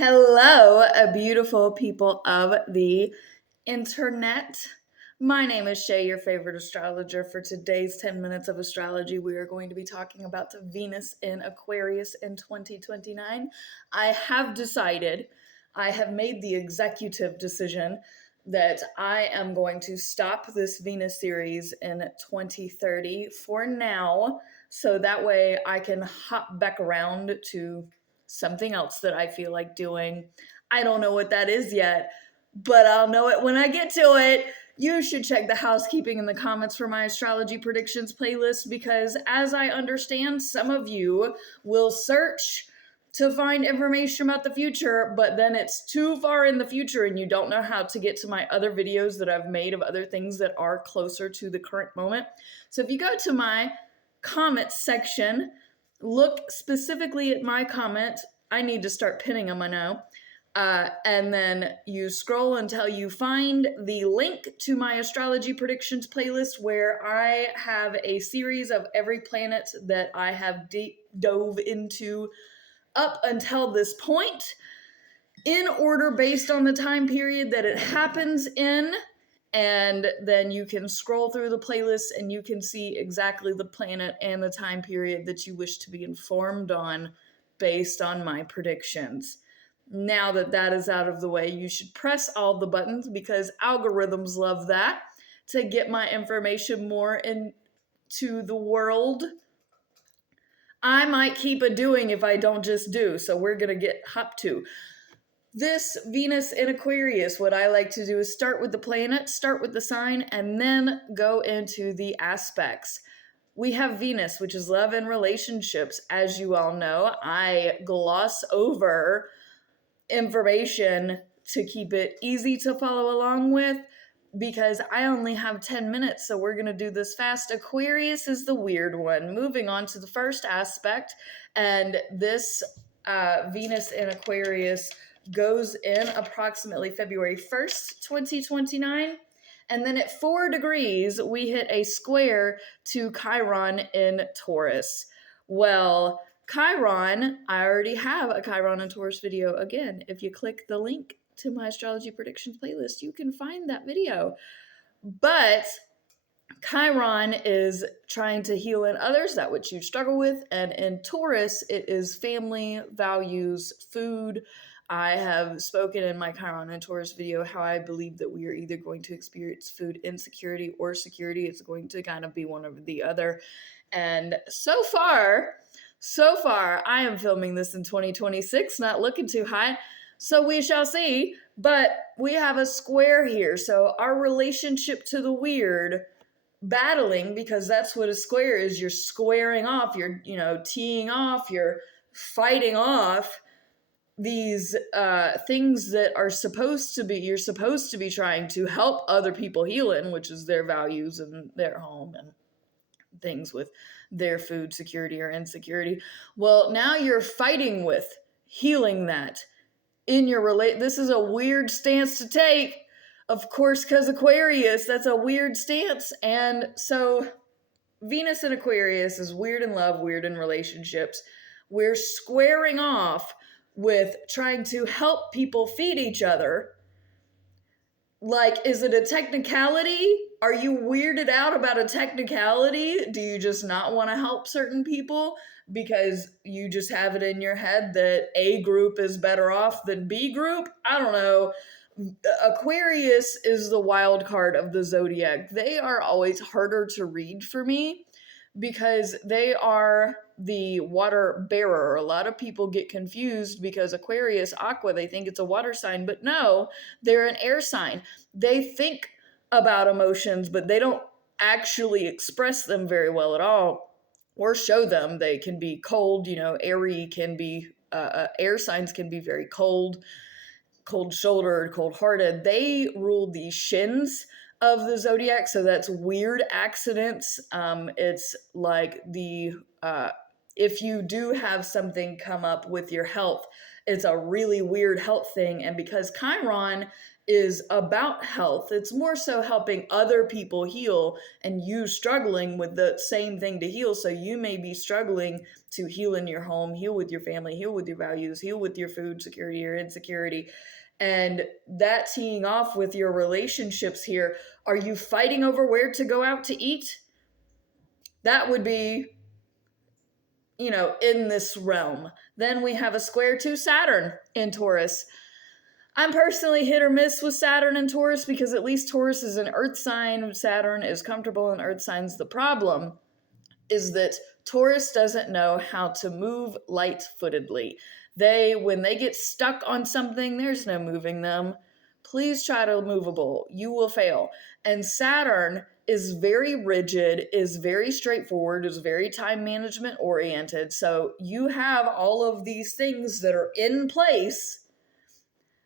Hello, beautiful people of the internet. My name is Shay, your favorite astrologer. For today's 10 minutes of astrology, we are going to be talking about Venus in Aquarius in 2029. I have made the executive decision that I am going to stop this Venus series in 2030 for now, so that way I can hop back around to something else that I feel like doing. I don't know what that is yet, but I'll know it when I get to it. You should check the housekeeping in the comments for my astrology predictions playlist because, as I understand, some of you will search to find information about the future, but then it's too far in the future and you don't know how to get to my other videos that I've made of other things that are closer to the current moment. So if you go to my comments section, look specifically at my comment. I need to start pinning them, I know. And then you scroll until you find the link to my astrology predictions playlist, where I have a series of every planet that I have deep dove into up until this point, in order based on the time period that it happens in. And then you can scroll through the playlist and you can see exactly the planet and the time period that you wish to be informed on based on my predictions. Now that that is out of the way, you should press all the buttons because algorithms love that, to get my information more into the world. I might keep a doing if I don't just do, so we're gonna get hop to. This Venus in Aquarius, what I like to do is start with the planet, start with the sign, and then go into the aspects. We have Venus, which is love and relationships. As you all know, I gloss over information to keep it easy to follow along with because I only have 10 minutes, so we're going to do this fast. Aquarius is the weird one. Moving on to the first aspect, and this Venus in Aquarius goes in approximately February 1st, 2029. And then at 4 degrees, we hit a square to Chiron in Taurus. Well, Chiron, I already have a Chiron and Taurus video. Again, if you click the link to my astrology predictions playlist, you can find that video. But Chiron is trying to heal in others, that which you struggle with. And in Taurus, it is family, values, food. I have spoken in my Chiron and Taurus video how I believe that we are either going to experience food insecurity or security. It's going to kind of be one or the other. And so far, I am filming this in 2026, not looking too high. So we shall see. But we have a square here. So our relationship to the weird, battling, because that's what a square is. You're squaring off, you're, teeing off, you're fighting off these things that are you're supposed to be trying to help other people heal in, which is their values and their home and things with their food security or insecurity. Well, now you're fighting with healing that in your this is a weird stance to take, of course, because Aquarius, that's a weird stance. And so Venus in Aquarius is weird in love, weird in relationships. We're squaring off with trying to help people feed each other. Like, is it a technicality? Are you weirded out about a technicality? Do you just not want to help certain people because you just have it in your head that A group is better off than B group? I don't know. Aquarius is the wild card of the zodiac. They are always harder to read for me because they are the water bearer. A lot of people get confused because Aquarius, Aqua, they think it's a water sign, but no, they're an air sign. They think about emotions, but they don't actually express them very well at all or show them. They can be cold, airy can be, air signs can be very cold-shouldered, cold-hearted. They rule the shins of the zodiac, so that's weird accidents. It's like if you do have something come up with your health, it's a really weird health thing. And because Chiron is about health. It's more so helping other people heal and you struggling with the same thing to heal. So you may be struggling to heal in your home, heal with your family, heal with your values, heal with your food security or insecurity. And that teeing off with your relationships here, are you fighting over where to go out to eat? That would be, in this realm. Then we have a square to Saturn in Taurus. I'm personally hit or miss with Saturn and Taurus because at least Taurus is an earth sign. Saturn is comfortable in earth signs. The problem is that Taurus doesn't know how to move light-footedly. When they get stuck on something, there's no moving them. Please try to movable. You will fail. And Saturn is very rigid, is very straightforward, is very time management oriented. So you have all of these things that are in place,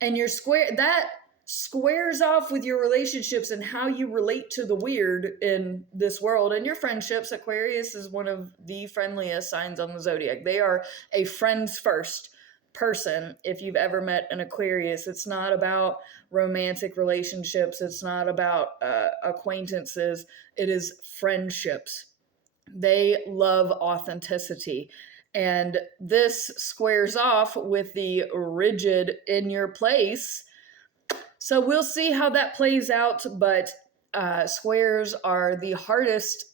and that squares off with your relationships and how you relate to the weird in this world and your friendships. Aquarius is one of the friendliest signs on the zodiac. They are a friends first person. If you've ever met an Aquarius, it's not about romantic relationships. It's not about acquaintances. It is friendships. They love authenticity. And this squares off with the rigid in your place. So we'll see how that plays out. But squares are the hardest,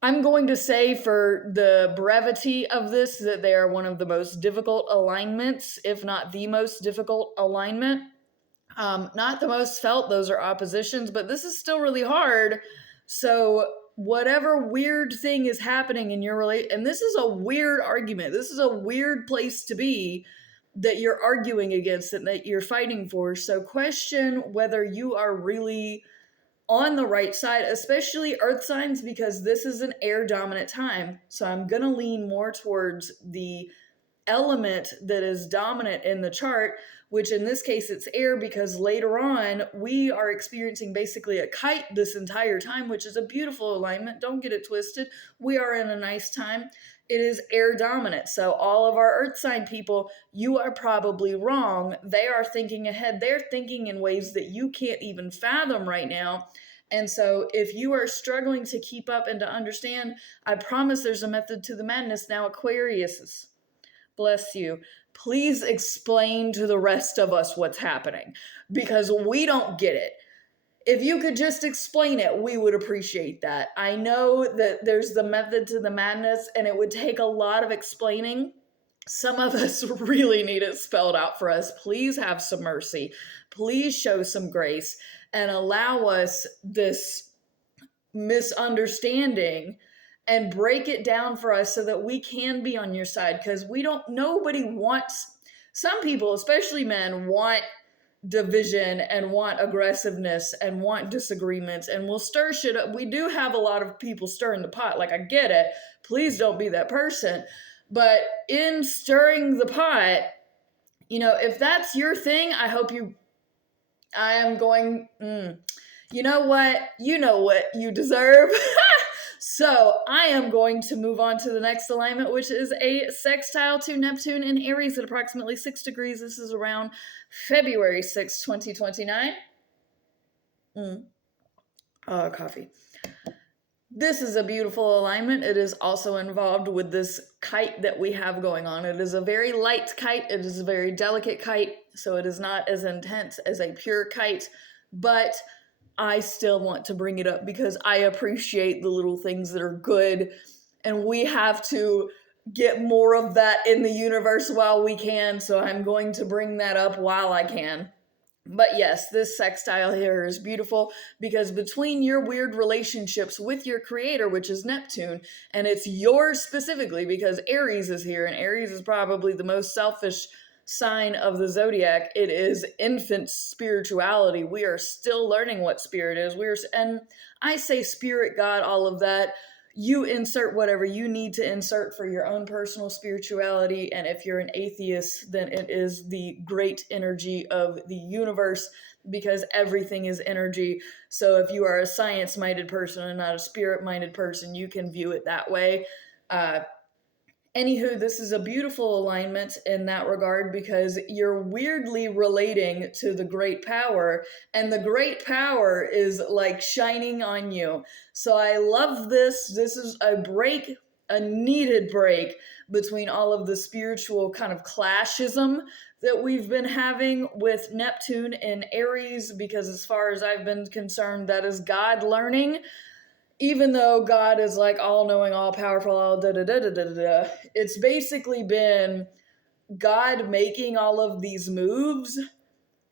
I'm going to say for the brevity of this, that they are one of the most difficult alignments, if not the most difficult alignment. Not the most felt, those are oppositions, but this is still really hard. So whatever weird thing is happening in your relationship, and this is a weird argument, this is a weird place to be that you're arguing against and that you're fighting for. So question whether you are really on the right side, especially earth signs, because this is an air dominant time. So I'm going to lean more towards the element that is dominant in the chart, which in this case it's air, because later on we are experiencing basically a kite this entire time, which is a beautiful alignment. Don't get it twisted. We are in a nice time. It is air dominant. So all of our earth sign people, you are probably wrong. They are thinking ahead. They're thinking in ways that you can't even fathom right now. And so if you are struggling to keep up and to understand, I promise there's a method to the madness. Now, Aquarius, bless you, please explain to the rest of us what's happening, because we don't get it. If you could just explain it, we would appreciate that. I know that there's the method to the madness, and it would take a lot of explaining. Some of us really need it spelled out for us. Please have some mercy. Please show some grace and allow us this misunderstanding and break it down for us so that we can be on your side, because nobody wants, some people, especially men, want division and want aggressiveness and want disagreements and will stir shit up. We do have a lot of people stirring the pot. Like, I get it. Please don't be that person. But in stirring the pot, if that's your thing, I am going, you know what you deserve. So I am going to move on to the next alignment, which is a sextile to Neptune in Aries at approximately 6 degrees. This is around February 6, 2029. Coffee. This is a beautiful alignment. It is also involved with this kite that we have going on. It is a very light kite. It is a very delicate kite, so it is not as intense as a pure kite, but I still want to bring it up because I appreciate the little things that are good, and we have to get more of that in the universe while we can, so I'm going to bring that up while I can. But yes, this sextile here is beautiful because between your weird relationships with your creator, which is Neptune, and it's yours specifically because Aries is here, and Aries is probably the most selfish sign of the zodiac. It is infant spirituality. We are still learning what spirit is. And I say spirit, God, all of that. You insert whatever you need to insert for your own personal spirituality. And if you're an atheist, then it is the great energy of the universe, because everything is energy. So if you are a science-minded person and not a spirit-minded person, you can view it that way. Anywho, this is a beautiful alignment in that regard because you're weirdly relating to the great power, and the great power is like shining on you. So I love this. This is a break, a needed break between all of the spiritual kind of clashism that we've been having with Neptune in Aries, because as far as I've been concerned, that is God learning. Even though God is like all knowing, all powerful, all da da da da da da, it's basically been God making all of these moves.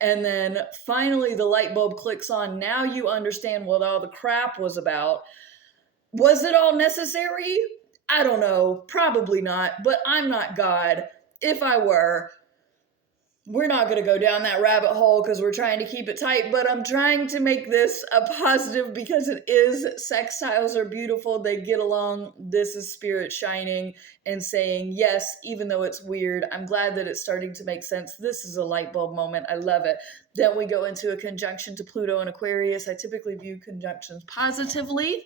And then finally the light bulb clicks on. Now you understand what all the crap was about. Was it all necessary? I don't know. Probably not. But I'm not God. If I were, we're not going to go down that rabbit hole because we're trying to keep it tight, but I'm trying to make this a positive because it is. Sextiles are beautiful. They get along. This is spirit shining and saying, yes, even though it's weird, I'm glad that it's starting to make sense. This is a light bulb moment. I love it. Then we go into a conjunction to Pluto and Aquarius. I typically view conjunctions positively,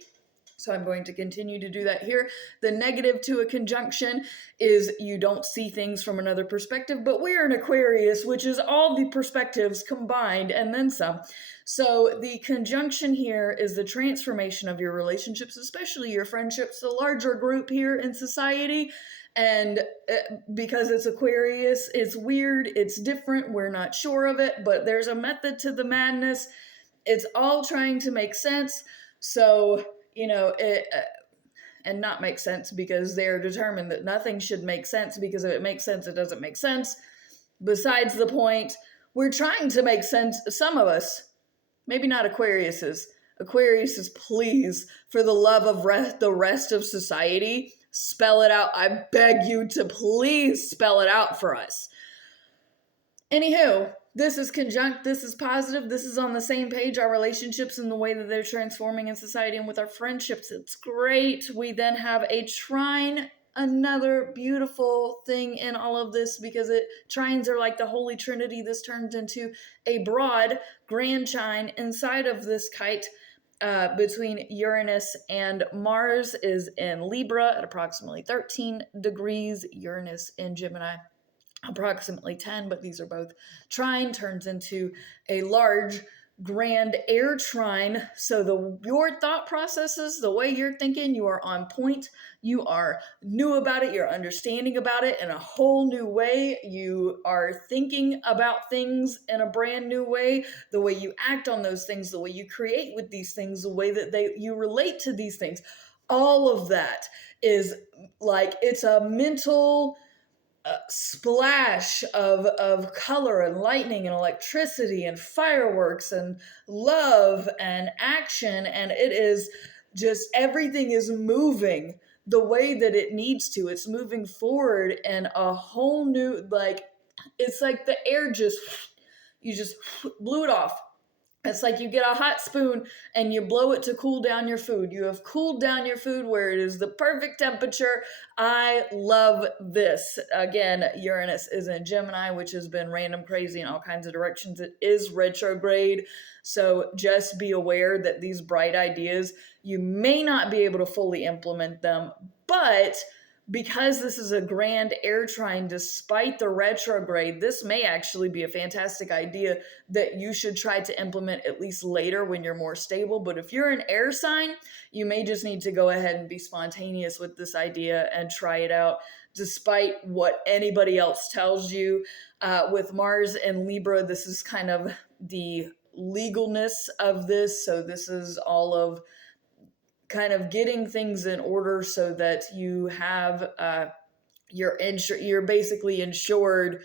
so I'm going to continue to do that here. The negative to a conjunction is you don't see things from another perspective, but we're in Aquarius, which is all the perspectives combined and then some. So the conjunction here is the transformation of your relationships, especially your friendships, the larger group here in society. And because it's Aquarius, it's weird, it's different, we're not sure of it, but there's a method to the madness. It's all trying to make sense. So and not make sense because they're determined that nothing should make sense, because if it makes sense, it doesn't make sense. Besides the point, we're trying to make sense, some of us, maybe not Aquarius's. Aquarius's, please, for the love of the rest of society, spell it out. I beg you to please spell it out for us. Anywho, this is conjunct, this is positive, this is on the same page, our relationships and the way that they're transforming in society and with our friendships. It's great. We then have a trine, another beautiful thing in all of this, because trines are like the Holy Trinity. This turns into a broad grand trine inside of this kite. Between Uranus and Mars is in Libra at approximately 13 degrees, Uranus in Gemini approximately 10, but these are both trine, turns into a large grand air trine. So your thought processes, the way you're thinking, you are on point, you are new about it, you're understanding about it in a whole new way, you are thinking about things in a brand new way, the way you act on those things, the way you create with these things, the way that you relate to these things, all of that is like, it's a mental splash of color and lightning and electricity and fireworks and love and action, and it is just, everything is moving the way that it needs to. It's moving forward in a whole new, like, it's like the air you just blew it off. It's like you get a hot spoon and you blow it to cool down your food. You have cooled down your food where it is the perfect temperature. I love this. Again, Uranus is in Gemini, which has been random crazy in all kinds of directions. It is retrograde. So just be aware that these bright ideas, you may not be able to fully implement them, but because this is a grand air trine, despite the retrograde, this may actually be a fantastic idea that you should try to implement at least later when you're more stable. But if you're an air sign, you may just need to go ahead and be spontaneous with this idea and try it out, despite what anybody else tells you. With Mars and Libra, this is kind of the legalness of this. So this is all of kind of getting things in order so that you have you're basically insured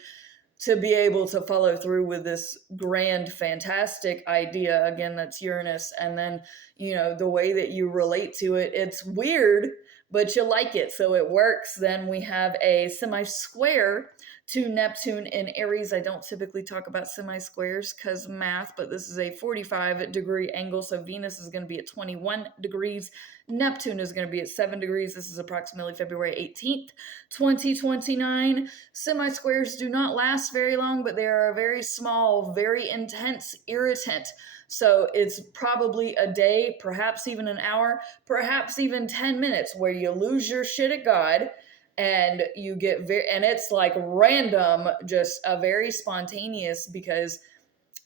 to be able to follow through with this grand, fantastic idea. Again, that's Uranus. And then, the way that you relate to it, it's weird, but you like it, so it works. Then we have a semi-square to Neptune in Aries. I don't typically talk about semi-squares because math, but this is a 45-degree angle, so Venus is going to be at 21 degrees. Neptune is going to be at 7 degrees. This is approximately February 18th, 2029. Semi-squares do not last very long, but they are a very small, very intense irritant. So it's probably a day, perhaps even an hour, perhaps even 10 minutes where you lose your shit at God and you get and it's like random, just a very spontaneous, because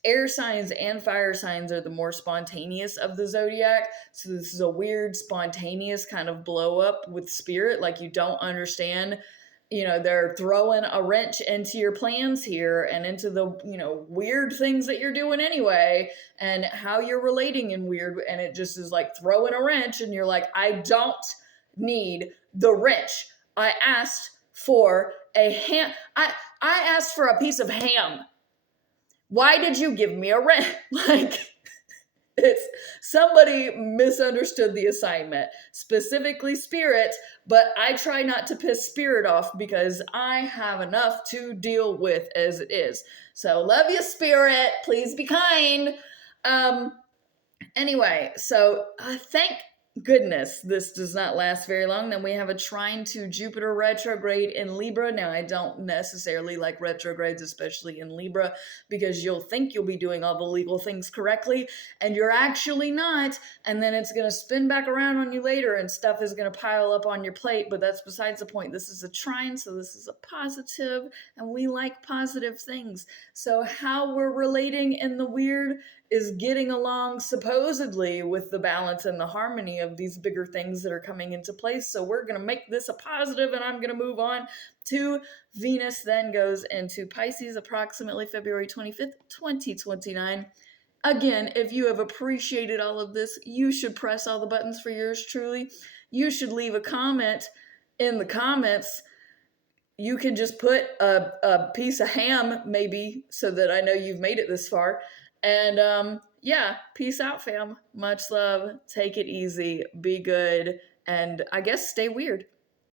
air signs and fire signs are the more spontaneous of the zodiac. So this is a weird, spontaneous kind of blow up with spirit. Like you don't understand, they're throwing a wrench into your plans here and into the, weird things that you're doing anyway and how you're relating in weird. And it just is like throwing a wrench and you're like, I don't need the wrench. I asked for a ham. I asked for a piece of ham. Why did you give me a wrench? Like, it's somebody misunderstood the assignment, specifically spirit, but I try not to piss spirit off because I have enough to deal with as it is. So love you, spirit. Please be kind. Anyway, so thank goodness this does not last very long. Then we have a trine to Jupiter retrograde in Libra. Now, I don't necessarily like retrogrades, especially in Libra, because you'll think you'll be doing all the legal things correctly, and you're actually not. And then it's going to spin back around on you later, and stuff is going to pile up on your plate. But that's besides the point. This is a trine, so this is a positive, and we like positive things. So how we're relating in the weird is getting along supposedly with the balance and the harmony of these bigger things that are coming into place. So we're going to make this a positive, and I'm going to move on to Venus. Then goes into Pisces approximately February 25th, 2029. Again, if you have appreciated all of this, you should press all the buttons for yours truly. You should leave a comment in the comments. You can just put a piece of ham, maybe, so that I know you've made it this far. And yeah, peace out, fam. Much love. Take it easy. Be good. And I guess stay weird.